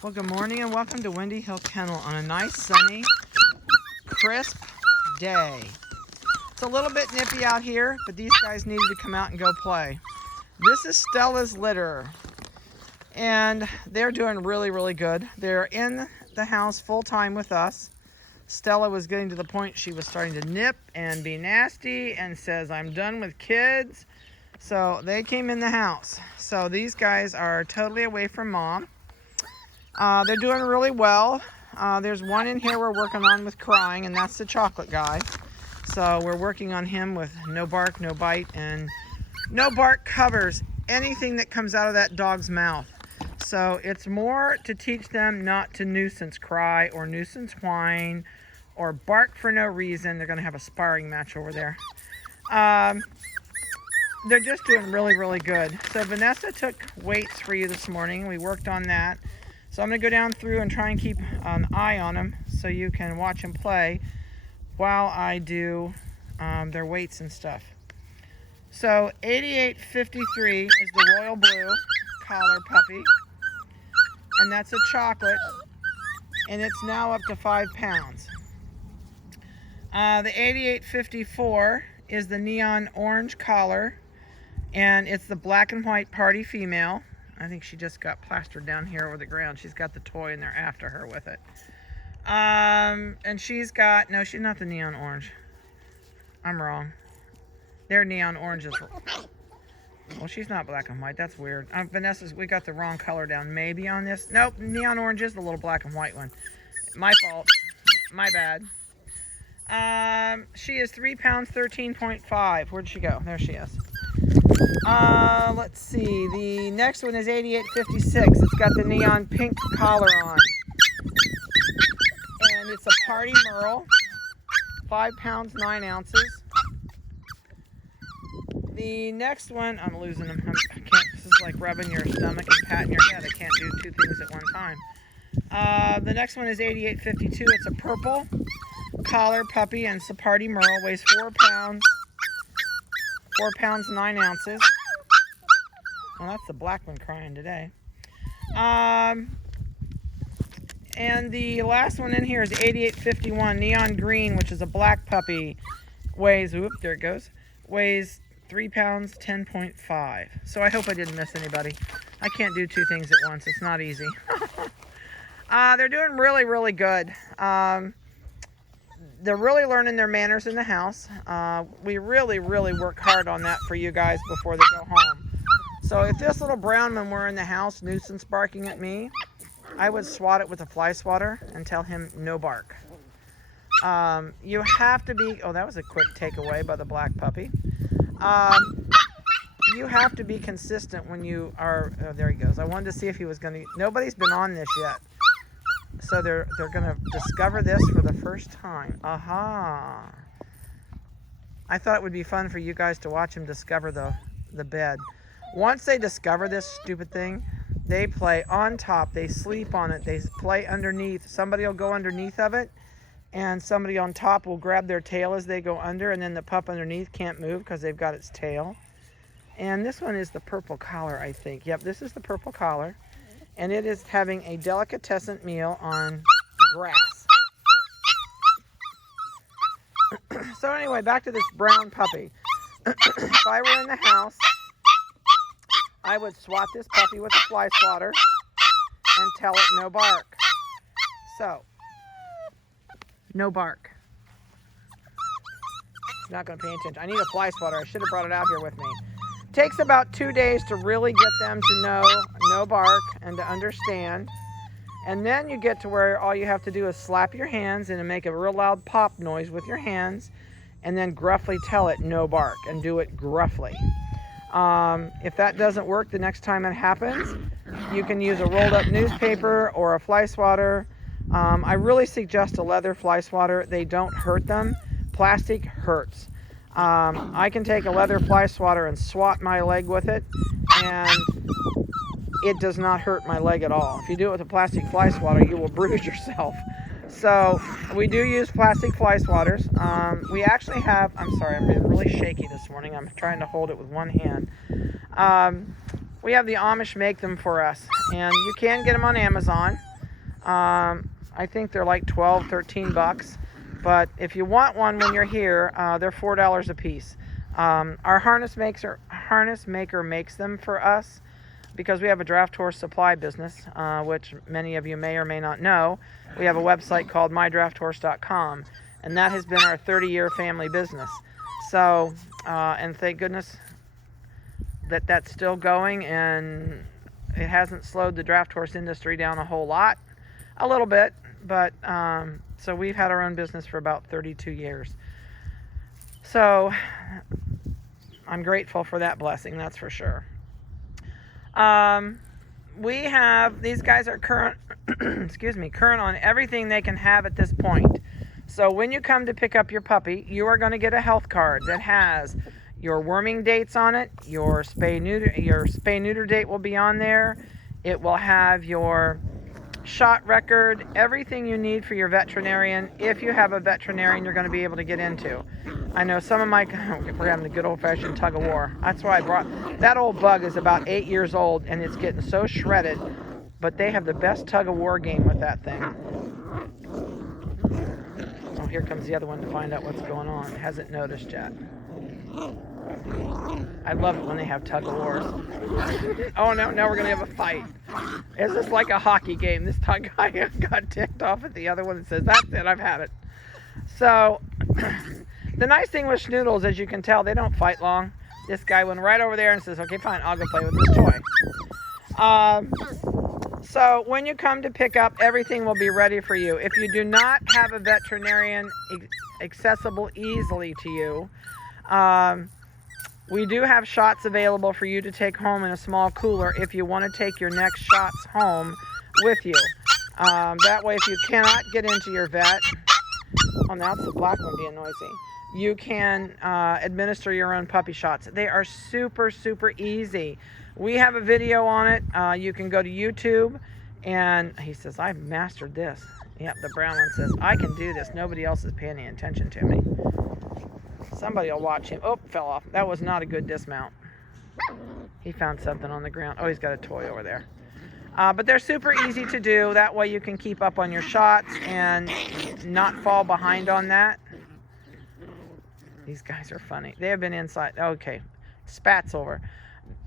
Well, good morning and welcome to Windy Hill Kennel on a nice, sunny, crisp day. It's a little bit nippy out here, but these guys needed to come out and go play. This is Stella's litter, and they're doing really, really good. They're in the house full time with us. Stella was getting to the point she was starting to nip and be nasty and says, "I'm done with kids." So they came in the house. So these guys are totally away from mom. They're doing really well. There's one in here we're working on with crying, and that's the chocolate guy. So we're working on him with no bark, no bite, and no bark covers anything that comes out of that dog's mouth. So it's more to teach them not to nuisance cry or nuisance whine or bark for no reason. They're going to have a sparring match over there. They're just doing really, really good. So Vanessa took weights for you this morning. We worked on that. So I'm going to go down through and try and keep an eye on them so you can watch them play while I do their weights and stuff. So 8853 is the royal blue collar puppy, and that's a chocolate, and it's now up to 5 pounds. The 8854 is the neon orange collar, and it's the black and white party female. I think she just got plastered down here over the ground. She's got the toy in there after her with it. And she's got, no, she's not the neon orange. I'm wrong. They're neon oranges. Well, she's not black and white. That's weird. Vanessa's, we got the wrong color down maybe on this. Nope, neon orange is the little black and white one. My fault. My bad. She is 3 pounds, 13.5. Where'd she go? There she is. Let's see. The next one is 8856. It's got the neon pink collar on. And it's a party merle. 5 pounds, 9 ounces. The next one, I'm losing them. I can't, this is like rubbing your stomach and patting your head. I can't do two things at one time. The next one is 8852. It's a purple collar puppy, and it's a party merle. Weighs 4 pounds. 4 pounds, 9 ounces. Well, that's the black one crying today. And the last one in here is 8851, neon green, which is a black puppy. Weighs, whoop, there it goes. Weighs 3 pounds, 10.5. So I hope I didn't miss anybody. I can't do two things at once. It's not easy. They're doing really, really good. They're really learning their manners in the house. We really, really work hard on that for you guys before they go home. So if this little brown one were in the house, nuisance barking at me, I would swat it with a fly swatter and tell him no bark. You have to be, oh, that was a quick takeaway by the black puppy. You have to be consistent when you are, oh, there he goes. I wanted to see if he was going to, nobody's been on this yet. So they're going to discover this for the first time. Aha. I thought it would be fun for you guys to watch them discover the bed. Once they discover this stupid thing, they play on top. They sleep on it. They play underneath. Somebody will go underneath of it, and somebody on top will grab their tail as they go under, and then the pup underneath can't move because they've got its tail. And this one is the purple collar, I think. Yep, this is the purple collar. And it is having a delicatessen meal on grass. So anyway, back to this brown puppy. If I were in the house, I would swat this puppy with a fly swatter and tell it no bark. So, no bark. It's not going to pay attention. I need a fly swatter. I should have brought it out here with me. Takes about 2 days to really get them to know no bark and to understand. And then you get to where all you have to do is slap your hands and make a real loud pop noise with your hands, and then gruffly tell it no bark and do it gruffly. If that doesn't work the next time it happens, you can use a rolled up newspaper or a fly swatter. I really suggest a leather fly swatter. They don't hurt them. Plastic hurts. I can take a leather fly swatter and swat my leg with it, and it does not hurt my leg at all. If you do it with a plastic fly swatter, you will bruise yourself. So we do use plastic fly swatters. We actually have, I'm sorry, I'm being really shaky this morning. I'm trying to hold it with one hand. We have the Amish make them for us, and you can get them on Amazon. I think they're like 12, 13 bucks. But if you want one when you're here, they're $4 a piece. Our harness maker makes them for us because we have a draft horse supply business, which many of you may or may not know. We have a website called mydrafthorse.com, and that has been our 30-year family business. So, and thank goodness that that's still going, and it hasn't slowed the draft horse industry down a whole lot. A little bit, but so we've had our own business for about 32 years. So I'm grateful for that blessing, that's for sure. We have, these guys are current, current on everything they can have at this point. So when you come to pick up your puppy, you are going to get a health card that has your worming dates on it, your spay-neuter date will be on there. It will have your shot record, everything you need for your veterinarian. If you have a veterinarian, you're going to be able to get into. I know some of my, we're having a good old-fashioned tug of war. That's why I brought, that old bug is about 8 years old, and it's getting so shredded, but they have the best tug of war game with that thing. Oh, here comes the other one to find out what's going on. Hasn't noticed yet. I love it when they have tug of wars. Oh no, now we're gonna have a fight. Is this like a hockey game? This guy got ticked off at the other one and says, "That's it, I've had it." So the nice thing with Schnoodles, as you can tell, they don't fight long. This guy went right over there and says, "Okay, fine, I'll go play with this toy." So when you come to pick up, everything will be ready for you. If you do not have a veterinarian accessible easily to you, we do have shots available for you to take home in a small cooler if you want to take your next shots home with you. That way, if you cannot get into your vet, oh, now it's the black one being noisy, you can administer your own puppy shots. They are super, super easy. We have a video on it. You can go to YouTube, and he says, "I've mastered this." Yep, the brown one says, "I can do this. Nobody else is paying any attention to me." Somebody will watch him. Oh, fell off. That was not a good dismount. He found something on the ground. Oh, he's got a toy over there. But they're super easy to do. That way you can keep up on your shots and not fall behind on that. These guys are funny. They have been inside. Okay, Spat's over.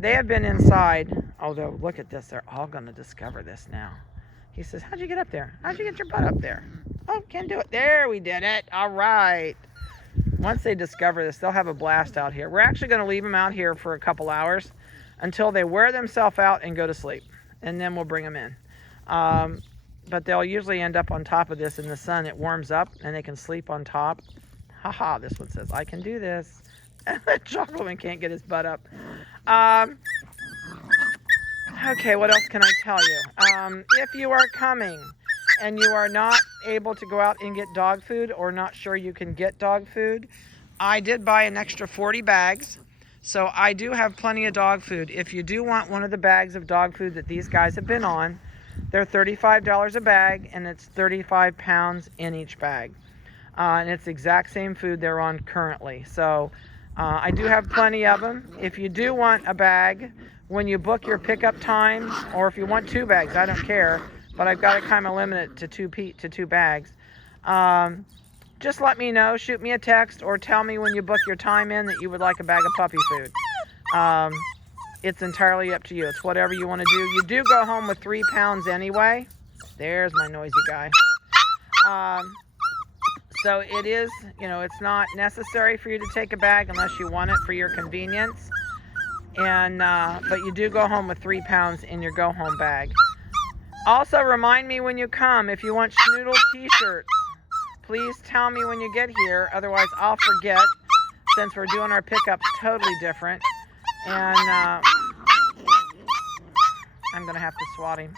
They have been inside. Although, look at this. They're all going to discover this now. He says, "How'd you get up there? How'd you get your butt up there?" Oh, can't do it. There, we did it. All right. Once they discover this, they'll have a blast out here. We're actually going to leave them out here for a couple hours until they wear themselves out and go to sleep. And then we'll bring them in. But they'll usually end up on top of this in the sun. It warms up and they can sleep on top. Haha, this one says, "I can do this." Chocolate can't get his butt up. Okay, what else can I tell you? If you are coming and you are not able to go out and get dog food or not sure you can get dog food, I did buy an extra 40 bags. So I do have plenty of dog food. If you do want one of the bags of dog food that these guys have been on, they're $35 a bag, and it's 35 pounds in each bag. And it's the exact same food they're on currently. So I do have plenty of them. If you do want a bag, when you book your pickup time, or if you want 2 bags, I don't care, but I've got to kind of limit it to 2 bags. Just let me know, shoot me a text, or tell me when you book your time in that you would like a bag of puppy food. It's entirely up to you. It's whatever you want to do. You do go home with 3 pounds anyway. There's my noisy guy. So it is, it's not necessary for you to take a bag unless you want it for your convenience. And but you do go home with 3 pounds in your go-home bag. Also, remind me when you come, if you want Schnoodle t-shirts, please tell me when you get here. Otherwise, I'll forget, since we're doing our pickups totally different. And I'm going to have to swat him.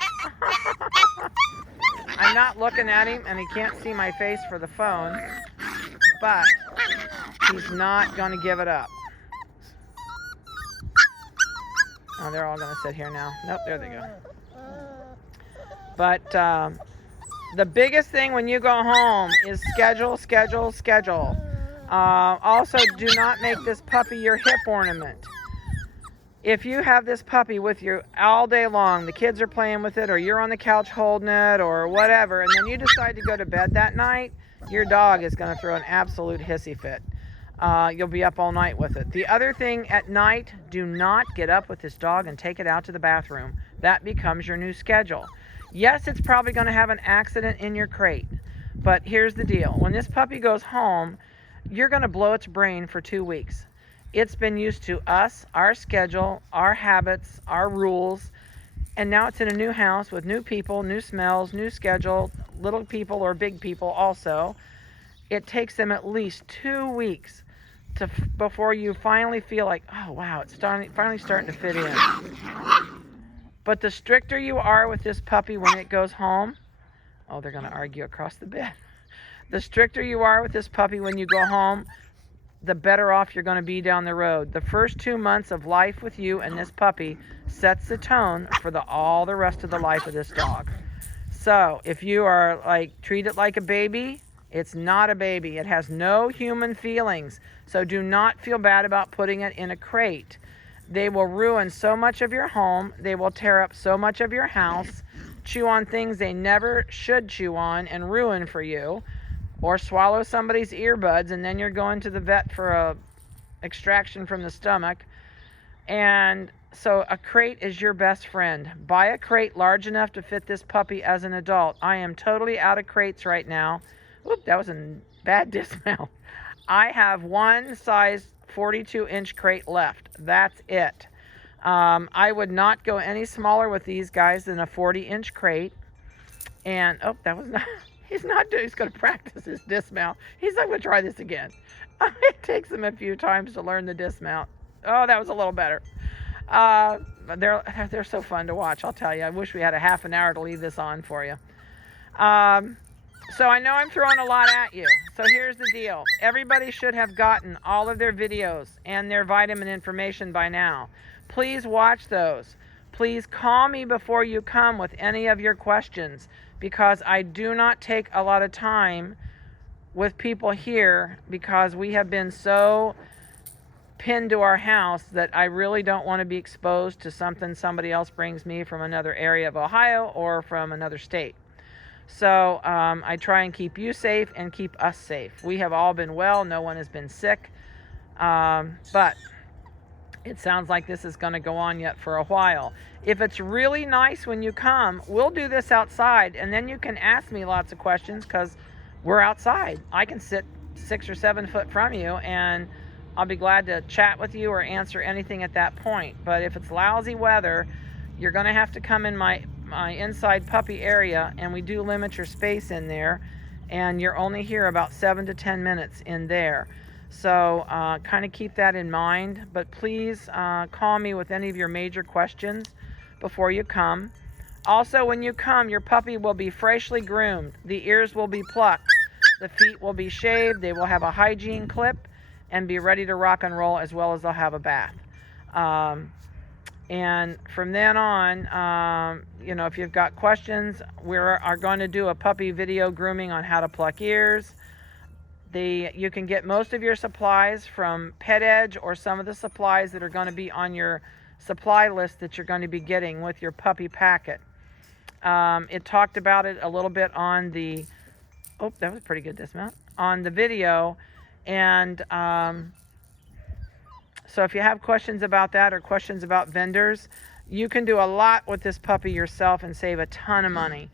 I'm not looking at him, and he can't see my face for the phone. But he's not going to give it up. Oh, they're all going to sit here now. Nope, there they go. But the biggest thing when you go home is schedule, schedule, schedule. Also, do not make this puppy your hip ornament. If you have this puppy with you all day long, the kids are playing with it, or you're on the couch holding it, or whatever, and then you decide to go to bed that night, your dog is going to throw an absolute hissy fit. You'll be up all night with it. The other thing, at night, do not get up with this dog and take it out to the bathroom. That becomes your new schedule. Yes, it's probably going to have an accident in your crate, but here's the deal. When this puppy goes home, you're going to blow its brain for 2 weeks. It's been used to us, our schedule, our habits, our rules, and now it's in a new house with new people, new smells, new schedule, little people or big people also. It takes them at least 2 weeks before you finally feel like, oh wow, it's finally starting to fit in. But the stricter you are with this puppy when it goes home, oh, they're going to argue across the bed. The stricter you are with this puppy when you go home, the better off you're going to be down the road. The first 2 months of life with you and this puppy sets the tone for all the rest of the life of this dog. So if you are treat it like a baby, it's not a baby. It has no human feelings. So do not feel bad about putting it in a crate. They will ruin so much of your home. They will tear up so much of your house, chew on things they never should chew on and ruin for you, or swallow somebody's earbuds, and then you're going to the vet for a extraction from the stomach. And so a crate is your best friend. Buy a crate large enough to fit this puppy as an adult. I am totally out of crates right now. Oop, that was a bad dismount. I have one size 42-inch crate left. That's it. I would not go any smaller with these guys than a 40-inch crate. And, oh, that was not... He's going to practice his dismount. He's not going to try this again. It takes him a few times to learn the dismount. Oh, that was a little better. They're so fun to watch, I'll tell you. I wish we had a half an hour to leave this on for you. So I know I'm throwing a lot at you. So here's the deal. Everybody should have gotten all of their videos and their vitamin information by now. Please watch those. Please call me before you come with any of your questions, because I do not take a lot of time with people here because we have been so pinned to our house that I really don't want to be exposed to something somebody else brings me from another area of Ohio or from another state. So I try and keep you safe and keep us safe. We have all been well. No one has been sick. But it sounds like this is going to go on yet for a while. If it's really nice when you come, we'll do this outside, and then you can ask me lots of questions because we're outside. I can sit 6 or 7 foot from you, and I'll be glad to chat with you or answer anything at that point. But if it's lousy weather, you're going to have to come in my inside puppy area, and we do limit your space in there, and you're only here about 7 to 10 minutes in there. So kind of keep that in mind, but please call me with any of your major questions before you come. Also, when you come, your puppy will be freshly groomed. The ears will be plucked. The feet will be shaved. They will have a hygiene clip and be ready to rock and roll, as well as they'll have a bath. And from then on, if you've got questions, we are going to do a puppy video grooming on how to pluck ears. You can get most of your supplies from Pet Edge or some of the supplies that are going to be on your supply list that you're going to be getting with your puppy packet. It talked about it a little bit on the, oh, that was a pretty good dismount, on the video. And so if you have questions about that or questions about vendors, you can do a lot with this puppy yourself and save a ton of money.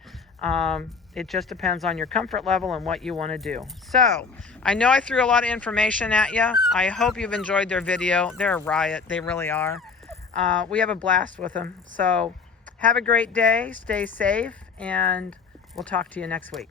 It just depends on your comfort level and what you want to do. So, I know I threw a lot of information at you. I hope you've enjoyed their video. They're a riot. They really are. We have a blast with them. So, have a great day. Stay safe. And we'll talk to you next week.